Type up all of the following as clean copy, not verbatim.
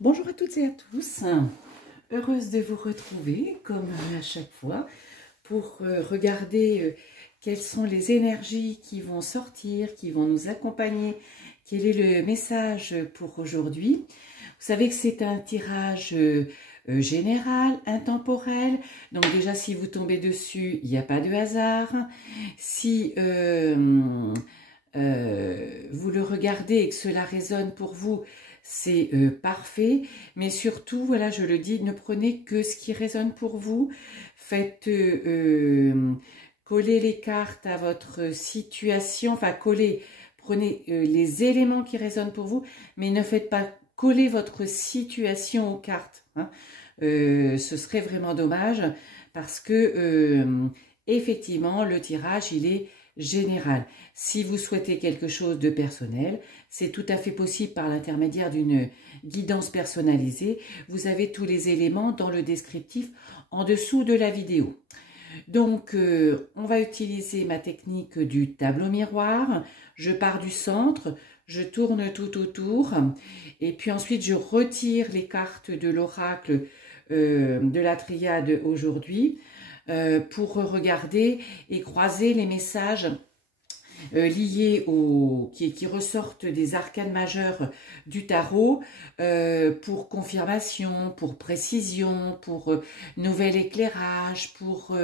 Bonjour à toutes et à tous, heureuse de vous retrouver comme à chaque fois pour regarder quelles sont les énergies qui vont sortir, qui vont nous accompagner, quel est le message pour aujourd'hui. Vous savez que c'est un tirage général, intemporel, donc déjà si vous tombez dessus, il n'y a pas de hasard. Si vous le regardez et que cela résonne pour vous, c'est parfait, mais surtout, voilà, je le dis, ne prenez que ce qui résonne pour vous. Faites coller les cartes à votre situation, enfin coller, prenez les éléments qui résonnent pour vous, mais ne faites pas coller votre situation aux cartes, hein. Ce serait vraiment dommage parce que effectivement, le tirage, il est général. Si vous souhaitez quelque chose de personnel, c'est tout à fait possible par l'intermédiaire d'une guidance personnalisée. Vous avez tous les éléments dans le descriptif en dessous de la vidéo. Donc, on va utiliser ma technique du tableau miroir. Je pars du centre, je tourne tout autour et puis ensuite je retire les cartes de l'oracle de la triade aujourd'hui pour regarder et croiser les messages liés qui ressortent des arcanes majeures du tarot pour confirmation, pour précision, pour nouvel éclairage, pour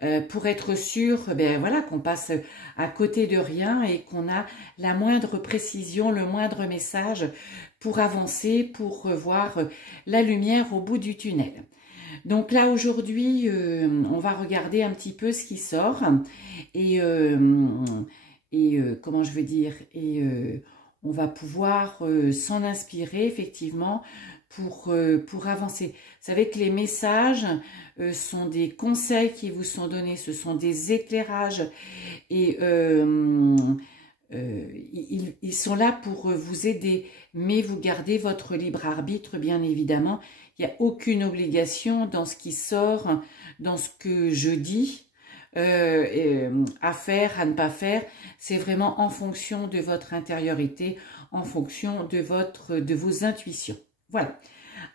être sûr voilà, qu'on passe à côté de rien et qu'on a la moindre précision, le moindre message pour avancer, pour voir la lumière au bout du tunnel. Donc là aujourd'hui, on va regarder un petit peu ce qui sort et comment je veux dire, on va pouvoir s'en inspirer effectivement pour avancer. Vous savez que les messages sont des conseils qui vous sont donnés, ce sont des éclairages et ils sont là pour vous aider, mais vous gardez votre libre arbitre bien évidemment. Il n'y a aucune obligation dans ce qui sort, dans ce que je dis, à faire, à ne pas faire. C'est vraiment en fonction de votre intériorité, en fonction de vos intuitions. Voilà.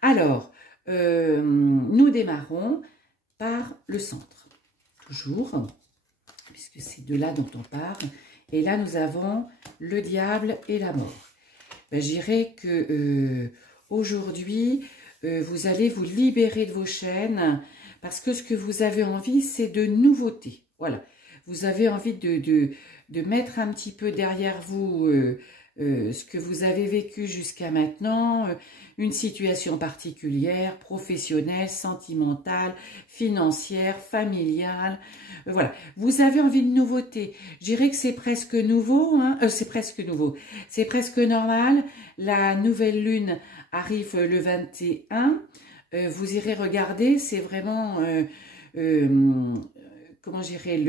Alors, nous démarrons par le centre. Toujours, puisque c'est de là dont on part. Et là, nous avons le diable et la mort. Ben, je dirais que aujourd'hui, vous allez vous libérer de vos chaînes parce que ce que vous avez envie, c'est de nouveautés. Voilà. Vous avez envie de mettre un petit peu derrière vous ce que vous avez vécu jusqu'à maintenant, une situation particulière, professionnelle, sentimentale, financière, familiale. Voilà. Vous avez envie de nouveautés. Je dirais que c'est presque nouveau, hein, c'est presque nouveau. C'est presque normal. La nouvelle lune arrive le 21, vous irez regarder, c'est vraiment, comment dirais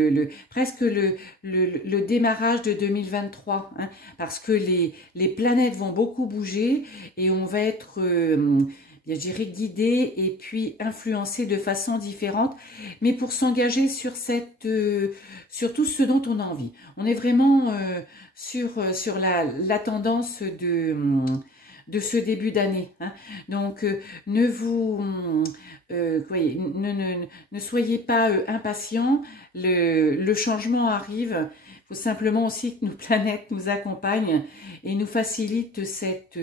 presque le démarrage de 2023, hein, parce que les planètes vont beaucoup bouger et on va être, je dirais, guidé et puis influencé de façon différente, mais pour s'engager sur sur tout ce dont on a envie. On est vraiment sur la tendance de ce début d'année, hein. Donc ne soyez pas impatients, le changement arrive. Il faut simplement aussi que nos planètes nous accompagnent et nous facilitent cette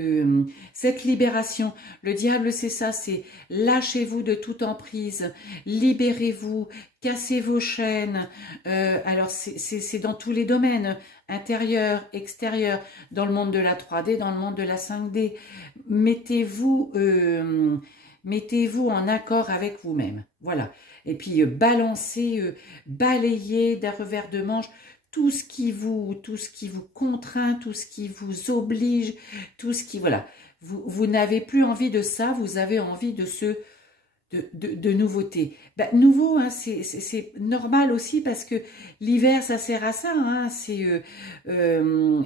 libération. Le diable, c'est ça, c'est lâchez-vous de toute emprise, libérez-vous, cassez vos chaînes. Alors c'est dans tous les domaines, intérieur, extérieur, dans le monde de la 3D, dans le monde de la 5D. Mettez-vous en accord avec vous-même. Voilà. Et puis balancez, balayez d'un revers de manche tout ce qui vous contraint, tout ce qui vous oblige, tout ce qui, voilà. Vous n'avez plus envie de ça, vous avez envie de nouveautés. Ben, nouveau, hein, c'est normal aussi parce que l'hiver, ça sert à ça, hein,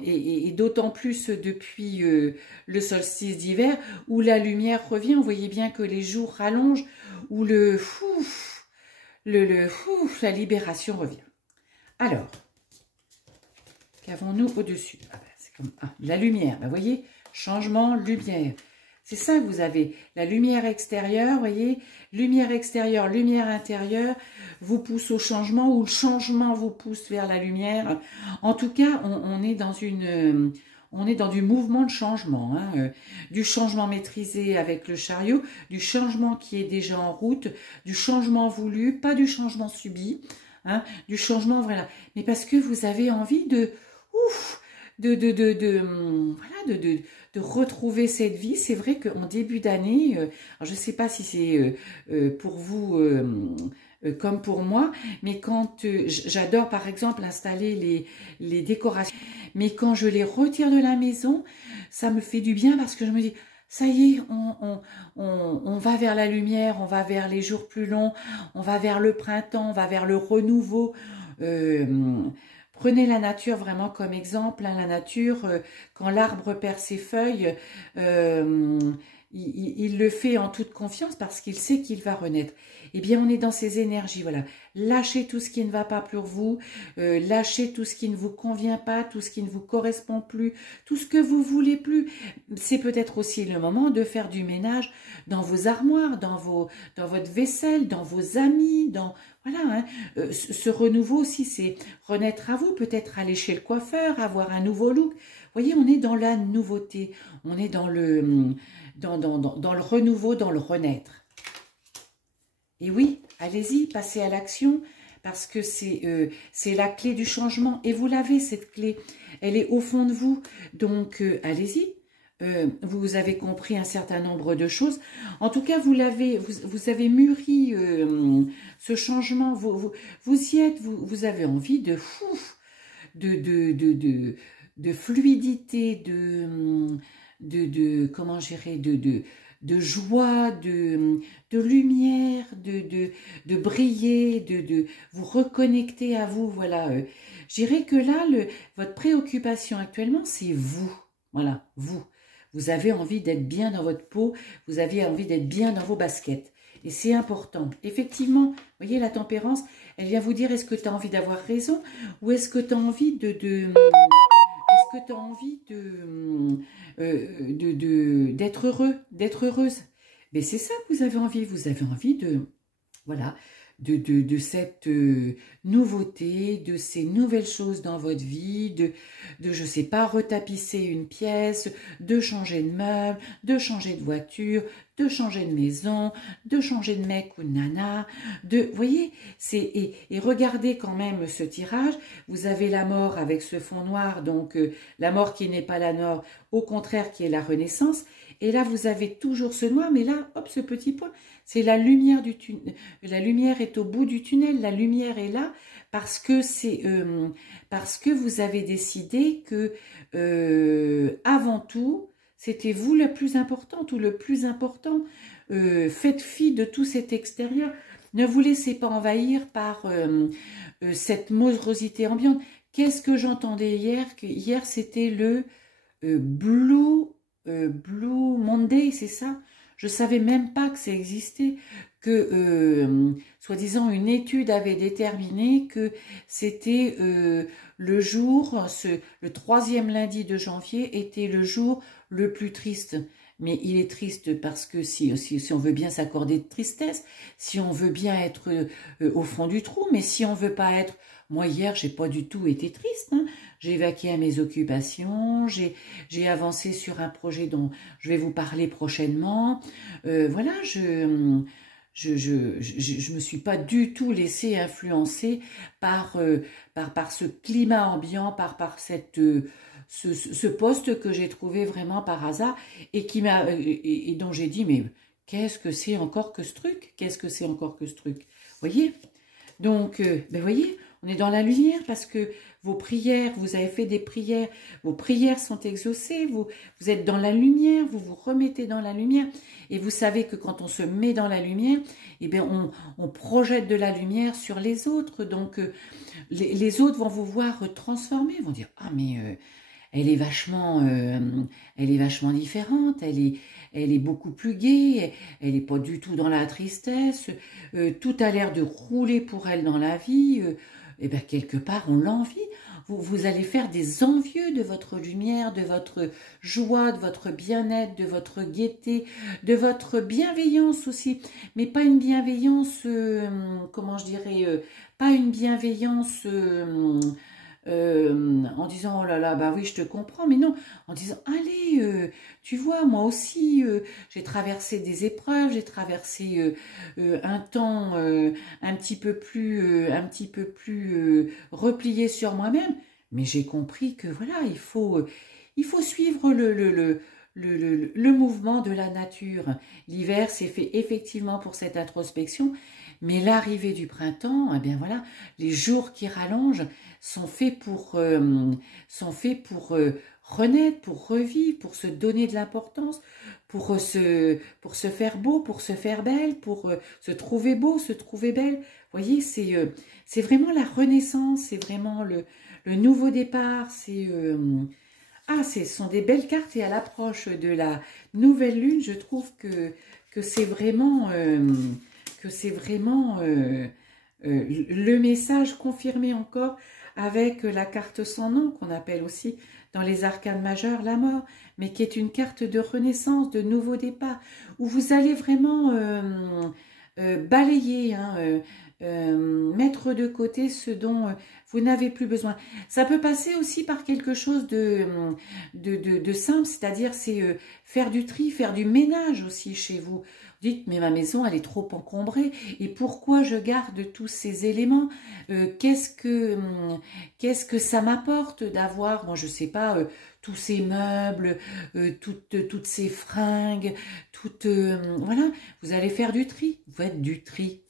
et d'autant plus depuis le solstice d'hiver où la lumière revient. Vous voyez bien que les jours rallongent, où la libération revient. Alors, qu'avons-nous au-dessus? Ah ben, c'est comme la lumière, ben, vous voyez, changement, lumière. C'est ça que vous avez. La lumière extérieure, voyez, lumière extérieure, lumière intérieure, vous pousse au changement ou le changement vous pousse vers la lumière. En tout cas, on est dans une... on est dans du mouvement de changement, hein, du changement maîtrisé avec le chariot, du changement qui est déjà en route, du changement voulu, pas du changement subi, hein, du changement, voilà. Mais parce que vous avez envie de... Ouf, voilà, de retrouver cette vie. C'est vrai qu'en début d'année, je ne sais pas si c'est pour vous comme pour moi, mais quand j'adore par exemple installer les décorations, mais quand je les retire de la maison, ça me fait du bien parce que je me dis, ça y est, on va vers la lumière, on va vers les jours plus longs, on va vers le printemps, on va vers le renouveau. Prenez la nature vraiment comme exemple. Hein, la nature, quand l'arbre perd ses feuilles, il le fait en toute confiance parce qu'il sait qu'il va renaître. Eh bien, on est dans ces énergies, voilà. Lâchez tout ce qui ne va pas pour vous, lâchez tout ce qui ne vous convient pas, tout ce qui ne vous correspond plus, tout ce que vous voulez plus. C'est peut-être aussi le moment de faire du ménage dans vos armoires, dans votre vaisselle, dans vos amis, dans... Voilà, hein. Ce renouveau aussi, c'est renaître à vous, peut-être aller chez le coiffeur, avoir un nouveau look. Vous voyez, on est dans la nouveauté, on est dans le renouveau, dans le renaître. Et oui, allez-y, passez à l'action, parce que c'est la clé du changement. Et vous l'avez, cette clé, elle est au fond de vous. Donc, allez-y. Vous avez compris un certain nombre de choses. En tout cas, vous avez mûri ce changement. Vous y êtes. Vous avez envie de fluidité, comment gérer, de joie, de lumière, de briller, de vous reconnecter à vous. Voilà. Je dirais que là, votre préoccupation actuellement, c'est vous. Voilà, vous. Vous avez envie d'être bien dans votre peau, vous avez envie d'être bien dans vos baskets. Et c'est important. Effectivement, vous voyez, la tempérance, elle vient vous dire, est-ce que tu as envie d'avoir raison ou est-ce que tu as envie est-ce que tu as envie d'être heureux, d'être heureuse? Mais c'est ça que vous avez envie de, voilà, de cette nouveauté, de ces nouvelles choses dans votre vie, je sais pas, retapisser une pièce, de changer de meuble, de changer de voiture, de changer de maison, de changer de mec ou de nana, vous voyez, et regardez quand même ce tirage, vous avez la mort avec ce fond noir, donc la mort qui n'est pas la mort, au contraire qui est la renaissance, et là vous avez toujours ce noir, mais là, hop, ce petit point, c'est la lumière du tunnel, la lumière est au bout du tunnel, la lumière est là, parce que parce que vous avez décidé que, avant tout, c'était vous la plus importante ou le plus important. Faites fi de tout cet extérieur. Ne vous laissez pas envahir par cette morosité ambiante. Qu'est-ce que j'entendais hier? Hier, c'était le Blue Monday, c'est ça? Je ne savais même pas que ça existait, que, soi-disant, une étude avait déterminé que c'était le jour, le 3e lundi de janvier était le jour le plus triste. Mais il est triste parce que si on veut bien s'accorder de tristesse, si on veut bien être au fond du trou, mais si on veut pas être... Moi, hier, j'ai pas du tout été triste. Hein. J'ai vaqué à mes occupations, j'ai avancé sur un projet dont je vais vous parler prochainement. Voilà, je me suis pas du tout laissée influencer par ce climat ambiant, par cette... ce poste que j'ai trouvé vraiment par hasard et qui m'a et dont j'ai dit mais qu'est-ce que c'est encore que ce truc? Qu'est-ce que c'est encore que ce truc? Voyez? Donc ben voyez, on est dans la lumière parce que vos prières, vous avez fait des prières, vos prières sont exaucées, vous êtes dans la lumière, vous vous remettez dans la lumière et vous savez que quand on se met dans la lumière, eh bien on projette de la lumière sur les autres. Donc les autres vont vous voir transformer, vont dire ah mais elle est vachement différente, elle est beaucoup plus gaie, elle n'est pas du tout dans la tristesse, tout a l'air de rouler pour elle dans la vie, et bien quelque part on l'envie. vous allez faire des envieux de votre lumière, de votre joie, de votre bien-être, de votre gaieté, de votre bienveillance aussi. Mais pas une bienveillance, comment je dirais, pas une bienveillance en disant oh là là, bah oui, je te comprends, mais non, en disant allez, tu vois, moi aussi, j'ai traversé des épreuves, j'ai traversé un temps un petit peu plus replié sur moi-même, mais j'ai compris que voilà, il faut suivre le mouvement de la nature. L'hiver, c'est fait effectivement pour cette introspection, mais l'arrivée du printemps, eh bien voilà, les jours qui rallongent sont faits pour renaître, pour revivre, pour se donner de l'importance, pour se faire beau, pour se faire belle, pour se trouver beau, se trouver belle. Vous voyez, c'est vraiment la renaissance, c'est vraiment le nouveau départ, ce sont des belles cartes et à l'approche de la nouvelle lune, je trouve que c'est vraiment, le message confirmé encore avec la carte sans nom qu'on appelle aussi dans les arcanes majeures la mort, mais qui est une carte de renaissance, de nouveau départ, où vous allez vraiment balayer, mettre de côté ce dont vous n'avez plus besoin. Ça peut passer aussi par quelque chose de simple, c'est-à-dire c'est faire du tri, faire du ménage aussi chez vous. Vous dites, mais ma maison, elle est trop encombrée, et pourquoi je garde tous ces éléments? Qu'est-ce que ça m'apporte d'avoir, moi je sais pas, tous ces meubles, toutes ces fringues, voilà, vous allez faire du tri, faites du tri,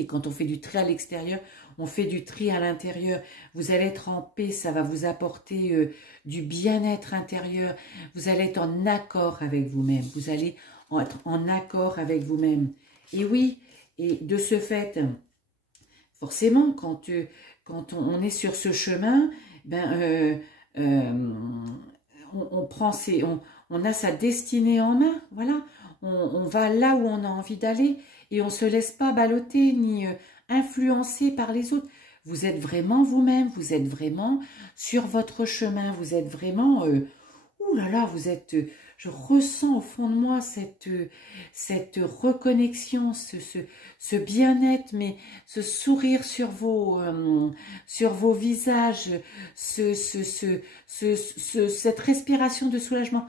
et quand on fait du tri à l'extérieur, on fait du tri à l'intérieur, vous allez être en paix, ça va vous apporter du bien-être intérieur, vous allez être en accord avec vous-même, vous allez être en accord avec vous-même. Et oui, et de ce fait, forcément, quand on est sur ce chemin, ben, on a sa destinée en main, voilà, on va là où on a envie d'aller et on ne se laisse pas balloter ni influencer par les autres. Vous êtes vraiment vous-même, vous êtes vraiment sur votre chemin, vous êtes vraiment, ouh là là, vous êtes, je ressens au fond de moi cette reconnexion, ce bien-être, mais ce sourire sur vos visages, cette respiration de soulagement.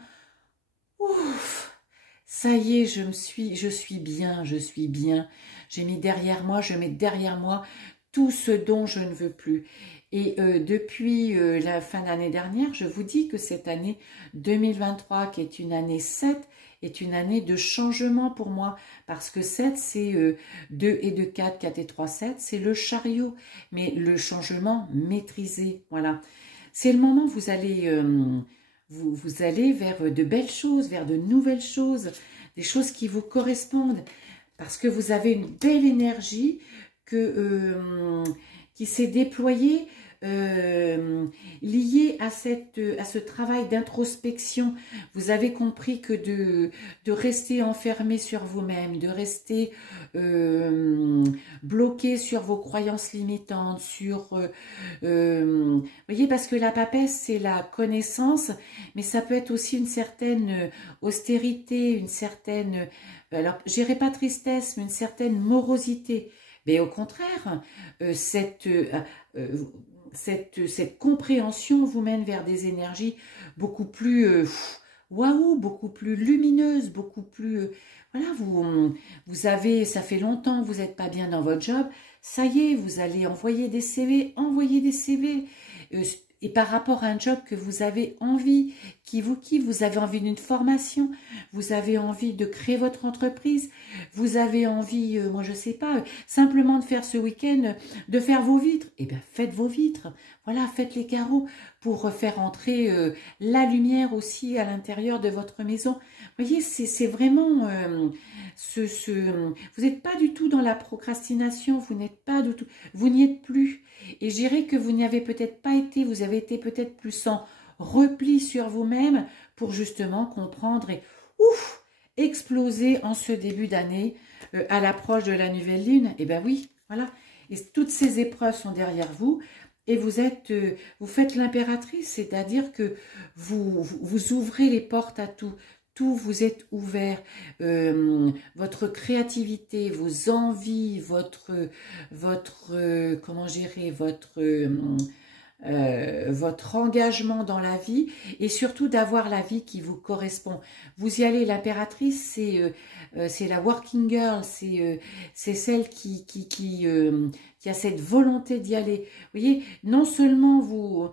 Ouf, ça y est, je suis bien, j'ai mis derrière moi, je mets derrière moi tout ce dont je ne veux plus. Et depuis la fin d'année dernière, je vous dis que cette année 2023, qui est une année 7, est une année de changement pour moi. Parce que 7, c'est 2 et 2, 4, 4 et 3, 7, c'est le chariot. Mais le changement maîtrisé, voilà. C'est le moment où vous allez, vous allez vers de belles choses, vers de nouvelles choses, des choses qui vous correspondent. Parce que vous avez une belle énergie qui s'est déployée liée à ce travail d'introspection. Vous avez compris que de rester enfermé sur vous-même, de rester bloqué sur vos croyances limitantes, voyez, parce que la papesse, c'est la connaissance, mais ça peut être aussi une certaine austérité, une certaine, alors je dirais pas tristesse, mais une certaine morosité. Mais au contraire, cette compréhension vous mène vers des énergies beaucoup plus waouh, beaucoup plus lumineuses, beaucoup plus voilà, vous avez, ça fait longtemps que vous n'êtes pas bien dans votre job, ça y est, vous allez envoyer des CV, et par rapport à un job que vous avez envie, vous avez envie d'une formation, vous avez envie de créer votre entreprise, vous avez envie, moi je sais pas, simplement de faire ce week-end, de faire vos vitres, eh bien faites vos vitres, voilà, faites les carreaux pour faire entrer la lumière aussi à l'intérieur de votre maison. Vous voyez, c'est vraiment, vous n'êtes pas du tout dans la procrastination, vous n'êtes pas du tout, vous n'y êtes plus. Et je dirais que vous n'y avez peut-être pas été, vous avez été peut-être plus en repli sur vous-même pour justement comprendre et ouf, exploser en ce début d'année à l'approche de la nouvelle lune. Et ben oui, voilà. Et toutes ces épreuves sont derrière vous et vous faites l'impératrice, c'est-à-dire que vous ouvrez les portes à tout. Tout vous êtes ouvert, votre créativité, vos envies, comment gérer, votre engagement dans la vie et surtout d'avoir la vie qui vous correspond. Vous y allez, l'impératrice, c'est la working girl, c'est celle qui a cette volonté d'y aller. Vous voyez, non seulement vous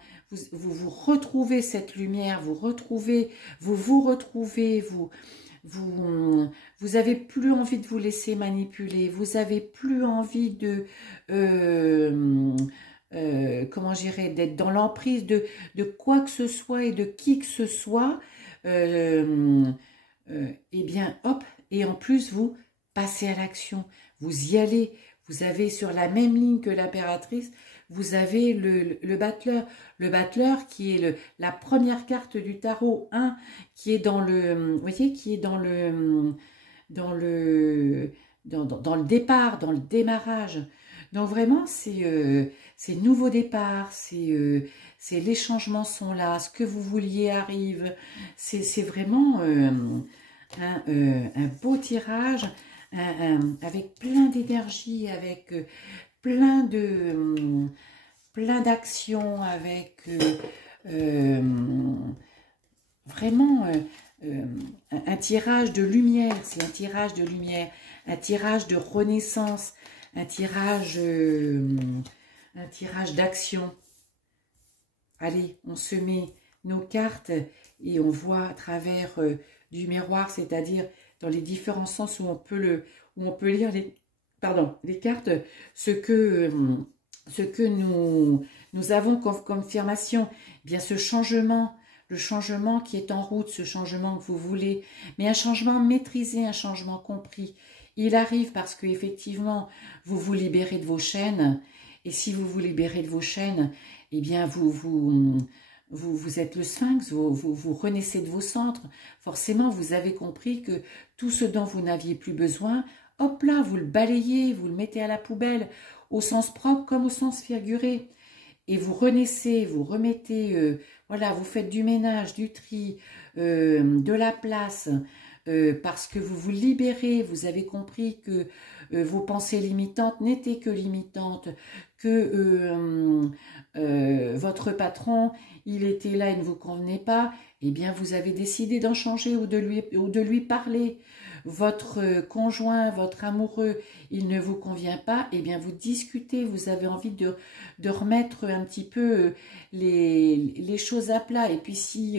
retrouvez cette lumière, vous retrouvez, vous avez plus envie de vous laisser manipuler, vous avez plus envie de comment j'irais, d'être dans l'emprise de quoi que ce soit et de qui que ce soit, eh bien hop, et en plus vous passez à l'action, vous y allez, vous avez sur la même ligne que l'impératrice, vous avez le battleur qui est la première carte du tarot 1, qui est dans vous voyez, qui est dans le départ, dans le démarrage. Donc vraiment, c'est nouveau départ, c'est les changements sont là, ce que vous vouliez arrive. C'est vraiment un beau tirage, avec plein d'énergie, avec plein d'actions, avec vraiment un tirage de lumière, c'est un tirage de lumière, un tirage de renaissance, un tirage d'action. Allez, on se met nos cartes et on voit à travers du miroir, c'est-à-dire dans les différents sens où on peut lire les cartes, ce que nous avons comme confirmation. Eh bien, ce changement, le changement qui est en route, ce changement que vous voulez, mais un changement maîtrisé, un changement compris. Il arrive parce que effectivement, vous vous libérez de vos chaînes, et si vous vous libérez de vos chaînes, eh bien vous êtes le sphinx, vous renaissez de vos centres. Forcément, vous avez compris que tout ce dont vous n'aviez plus besoin, hop là, vous le balayez, vous le mettez à la poubelle, au sens propre comme au sens figuré. Et vous renaissez, vous remettez, voilà, vous faites du ménage, du tri, de la place, parce que vous vous libérez, vous avez compris que vos pensées limitantes n'étaient que limitantes, que votre patron, il était là, il ne vous convenait pas, eh bien vous avez décidé d'en changer ou de lui parler. Votre conjoint, votre amoureux, il ne vous convient pas, eh bien vous discutez, vous avez envie de remettre un petit peu les choses à plat, et puis si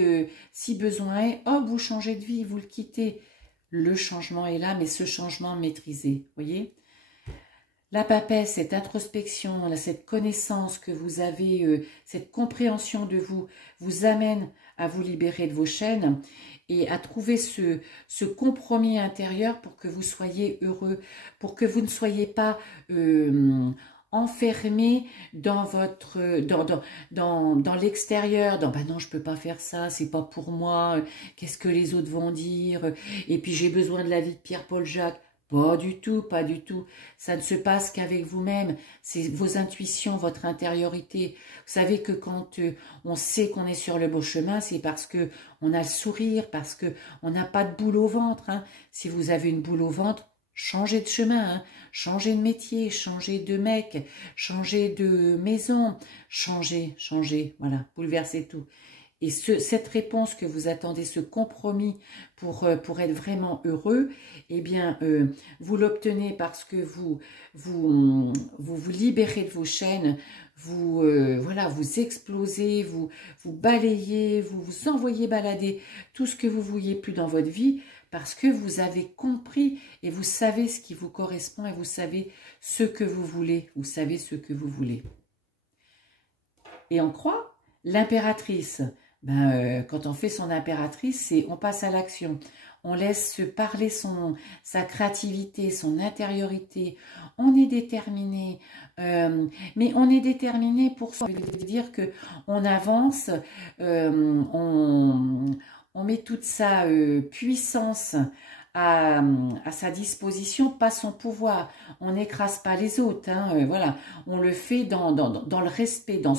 besoin est, hop, vous changez de vie, vous le quittez. Le changement est là, mais ce changement maîtrisé, voyez. La papesse, cette introspection, cette connaissance que vous avez, cette compréhension de vous amène à vous libérer de vos chaînes et à trouver ce compromis intérieur pour que vous soyez heureux, pour que vous ne soyez pas enfermé dans dans l'extérieur, bah non, je peux pas faire ça, c'est pas pour moi, qu'est-ce que les autres vont dire, et puis j'ai besoin de la vie de Pierre-Paul Jacques. Pas du tout, pas du tout. Ça ne se passe qu'avec vous-même. C'est vos intuitions, votre intériorité. Vous savez que quand on sait qu'on est sur le bon chemin, c'est parce que on a le sourire, parce que on n'a pas de boule au ventre. Hein. Si vous avez une boule au ventre, changez de chemin, hein. Changez de métier, changez de mec, changez de maison, changez, voilà, bouleversez tout. Et cette réponse que vous attendez, ce compromis pour être vraiment heureux, eh bien, vous l'obtenez parce que vous libérez de vos chaînes, voilà, vous explosez, vous balayez, vous envoyez balader tout ce que vous vouliez plus dans votre vie, parce que vous avez compris et vous savez ce qui vous correspond et vous savez ce que vous voulez, vous savez ce que vous voulez. Et on croit, l'impératrice, quand on fait son impératrice, on passe à l'action. On laisse parler sa créativité, son intériorité. On est déterminé, mais on est déterminé pour soi. Ça veut dire que on avance, on met toute sa puissance à sa disposition, pas son pouvoir. On n'écrase pas les autres, hein, voilà. On le fait dans le respect, dans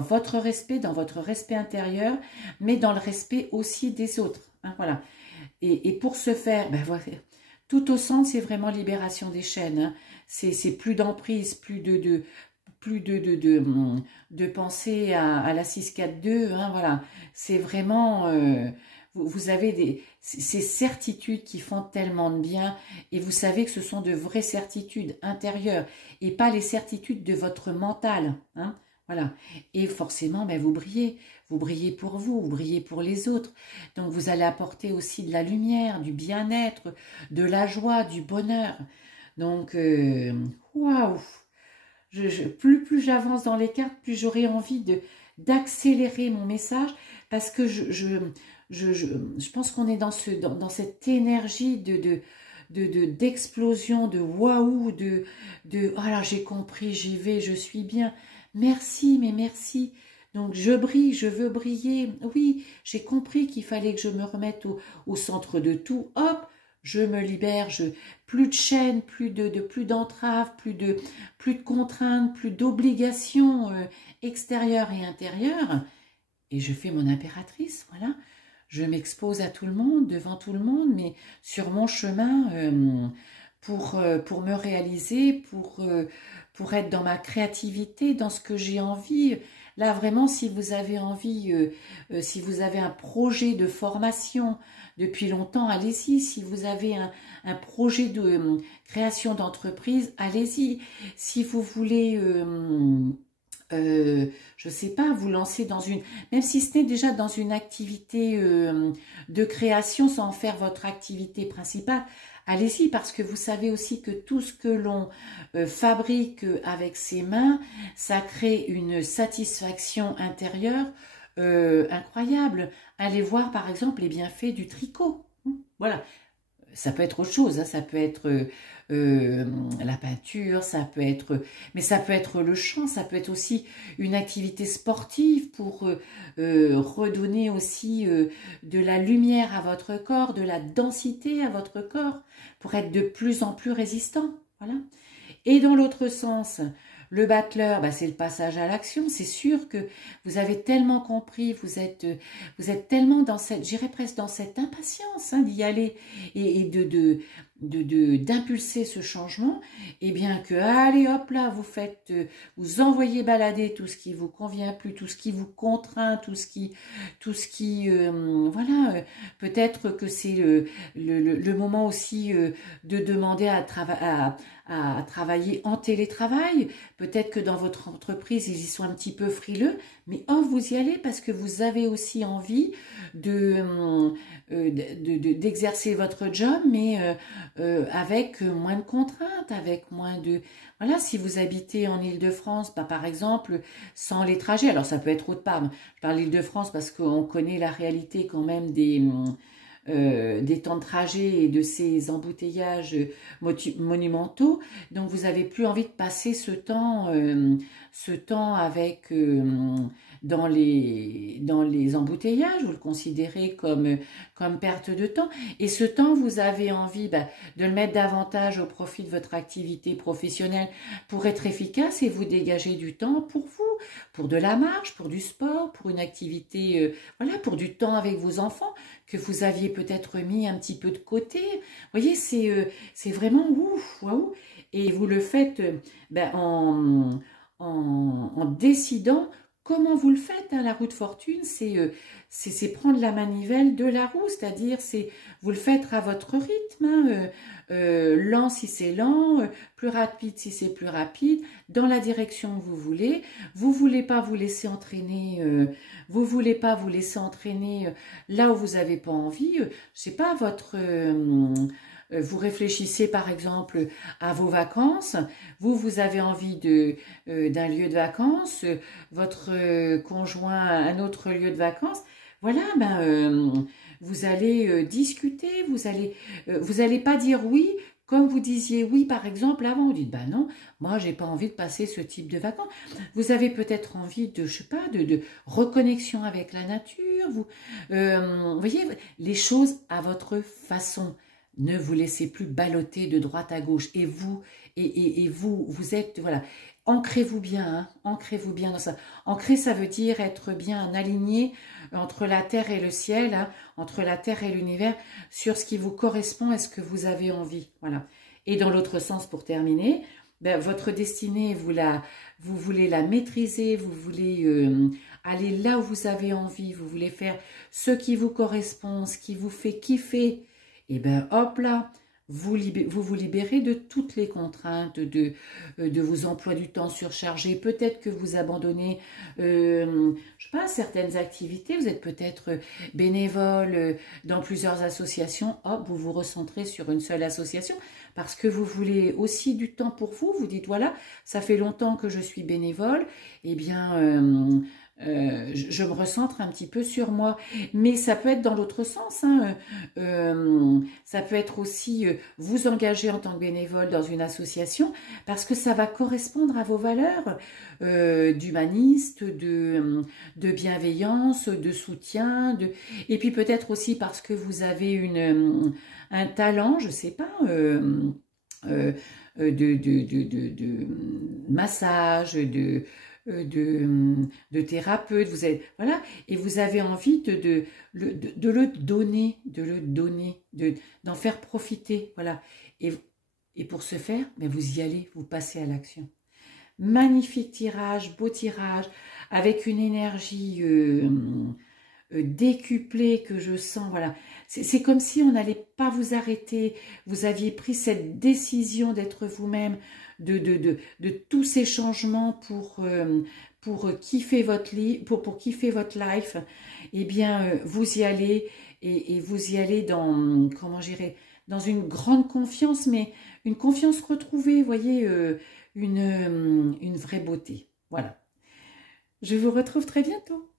votre respect intérieur, mais dans le respect aussi des autres, hein, voilà. Et pour ce faire, ben voilà, tout au centre, c'est vraiment libération des chaînes, hein. C'est plus d'emprise, plus de penser à la 6-4-2, hein, voilà. C'est vraiment, vous avez ces certitudes qui font tellement de bien, et vous savez que ce sont de vraies certitudes intérieures, et pas les certitudes de votre mental, hein, voilà. Et forcément, ben, vous brillez pour vous brillez pour les autres, donc vous allez apporter aussi de la lumière, du bien-être, de la joie, du bonheur, donc, waouh! Plus j'avance dans les cartes, plus j'aurai envie d'accélérer mon message, parce que je pense qu'on est dans cette énergie d'explosion, de waouh, oh là, j'ai compris, j'y vais, je suis bien. Merci, mais merci. Donc je brille, je veux briller. Oui, j'ai compris qu'il fallait que je me remette au centre de tout. Hop, je me libère, plus de chaînes, plus d'entraves, plus de contraintes, plus d'obligations extérieures et intérieures. Et je fais mon impératrice, voilà. Je m'expose à tout le monde, devant tout le monde, mais sur mon chemin pour me réaliser, pour être dans ma créativité, dans ce que j'ai envie. Là, vraiment, si vous avez envie, si vous avez un projet de formation depuis longtemps, allez-y. Si vous avez un projet de création d'entreprise, allez-y. Si vous voulez... je sais pas, vous lancer dans même si ce n'est déjà dans une activité de création sans en faire votre activité principale, allez-y, parce que vous savez aussi que tout ce que l'on fabrique avec ses mains, ça crée une satisfaction intérieure incroyable. Allez voir par exemple les bienfaits du tricot. Voilà. Ça peut être autre chose, hein, ça peut être la peinture, ça peut être, mais ça peut être le chant, ça peut être aussi une activité sportive pour redonner aussi de la lumière à votre corps, de la densité à votre corps, pour être de plus en plus résistant. Voilà. Et dans l'autre sens, le battleur, bah, c'est le passage à l'action. C'est sûr que vous avez tellement compris, vous êtes tellement dans cette, j'irais presque dans cette impatience hein, d'y aller et d'impulser ce changement, et bien que, allez hop là, vous envoyez balader tout ce qui vous convient plus, tout ce qui vous contraint, tout ce qui voilà, peut-être que c'est le moment aussi de demander à travailler en télétravail. Peut-être que dans votre entreprise, ils y sont un petit peu frileux, mais oh, vous y allez parce que vous avez aussi envie d'exercer votre job, mais avec moins de contraintes, avec moins de... Voilà, si vous habitez en Île-de-France, bah, par exemple, sans les trajets, alors ça peut être autre part, je parle d'Île-de-France parce qu'on connaît la réalité quand même des temps de trajet et de ces embouteillages monumentaux, donc vous n'avez plus envie de passer ce temps avec dans les embouteillages, vous le considérez comme perte de temps, et ce temps vous avez envie de le mettre davantage au profit de votre activité professionnelle pour être efficace et vous dégager du temps pour vous, pour de la marche, pour du sport, pour une activité, voilà, pour du temps avec vos enfants que vous aviez peut-être mis un petit peu de côté. Vous voyez, c'est vraiment ouf, waouh. Et vous le faites en décidant comment vous le faites. Hein, la roue de fortune, c'est prendre la manivelle de la roue, c'est-à-dire vous le faites à votre rythme, hein, lent si c'est lent, plus rapide si c'est plus rapide, dans la direction que vous voulez. Vous voulez pas vous laisser entraîner, là où vous n'avez pas envie. Je sais pas, vous réfléchissez par exemple à vos vacances, vous avez envie d'un lieu de vacances, votre conjoint un autre lieu de vacances, voilà, vous allez discuter, vous allez pas dire oui, comme vous disiez oui par exemple avant, vous dites non, moi j'ai pas envie de passer ce type de vacances. Vous avez peut-être envie de, je sais pas, de reconnexion avec la nature, vous voyez, les choses à votre façon. Ne vous laissez plus balloter de droite à gauche. Et vous, vous êtes, voilà, ancrez-vous bien, hein, ancrez-vous bien dans ça. Ancrer, ça veut dire être bien aligné entre la terre et le ciel, hein, entre la terre et l'univers, sur ce qui vous correspond et ce que vous avez envie. Voilà. Et dans l'autre sens, pour terminer, ben, votre destinée, vous voulez la maîtriser, vous voulez aller là où vous avez envie, vous voulez faire ce qui vous correspond, ce qui vous fait kiffer. Et bien hop là, vous vous libérez de toutes les contraintes, de vos emplois du temps surchargés. Peut-être que vous abandonnez, je sais pas, certaines activités. Vous êtes peut-être bénévole dans plusieurs associations. Hop, vous vous recentrez sur une seule association parce que vous voulez aussi du temps pour vous. Vous dites, voilà, ça fait longtemps que je suis bénévole. Eh bien... je me recentre un petit peu sur moi, mais ça peut être dans l'autre sens, hein. Ça peut être aussi vous engager en tant que bénévole dans une association parce que ça va correspondre à vos valeurs d'humaniste, de bienveillance, de soutien, et puis peut-être aussi parce que vous avez un talent, je sais pas, de massage, de thérapeute, vous avez, voilà, et vous avez envie de le donner, d'en faire profiter, voilà. Et pour ce faire, ben vous y allez, vous passez à l'action. Magnifique tirage, beau tirage, avec une énergie décuplée que je sens, voilà. C'est comme si on n'allait pas vous arrêter, vous aviez pris cette décision d'être vous-même, de tous ces changements pour kiffer votre pour kiffer votre life. Eh bien, vous y allez et vous y allez dans, comment j'irais, dans une grande confiance, mais une confiance retrouvée, vous voyez, une vraie beauté. Voilà. Je vous retrouve très bientôt.